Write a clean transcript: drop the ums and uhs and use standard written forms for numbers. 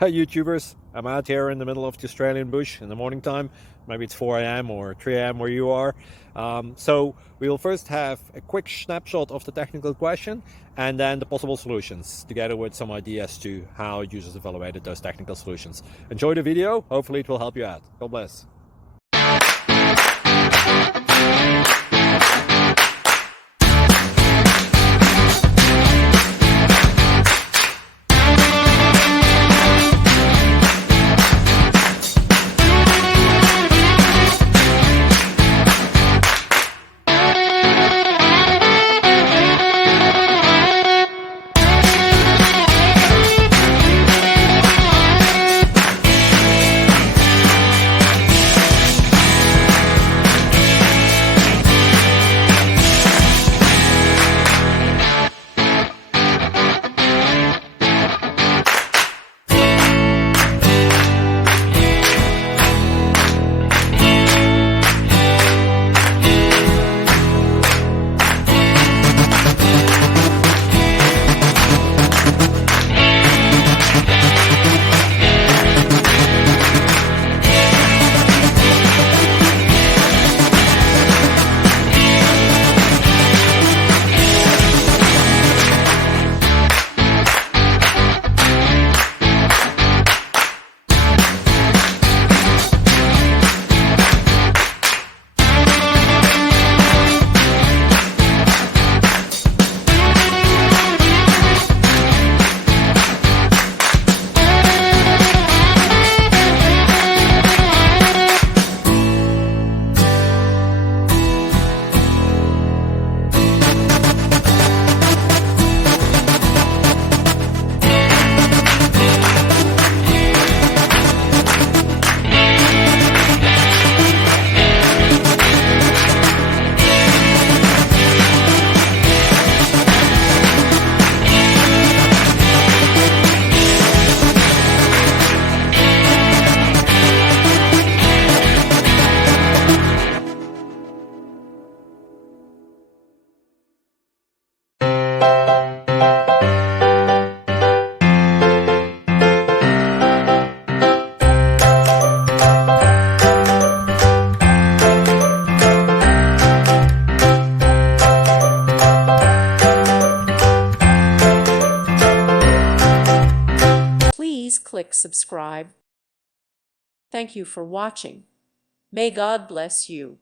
Hi YouTubers, I'm out here in the middle of the Australian bush in the morning time. Maybe it's 4 a.m. or 3 a.m. where you are. So we'll first have a quick snapshot of the technical question and then the possible solutions, together with some ideas to how users evaluated those technical solutions. Enjoy the video, hopefully it will help you out. God bless. Please click subscribe. Thank you for watching. May God bless you.